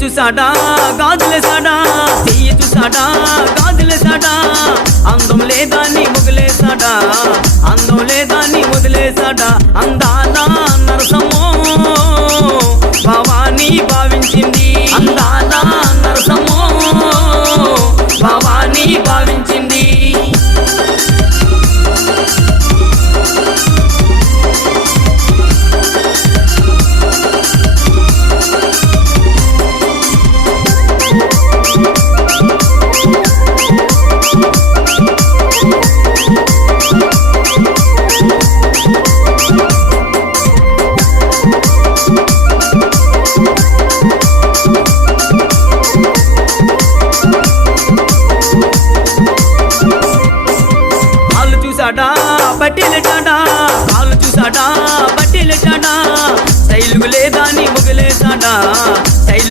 చూసాడా గాజులేసాడా, చెయ్యి చూసాడా గాజులేసాడా, అందం లేదా నీ వదిలేసాడా, అందం లేదా నీ వదిలేసాడా. అందాల నరసమో భవానీ భావించింది,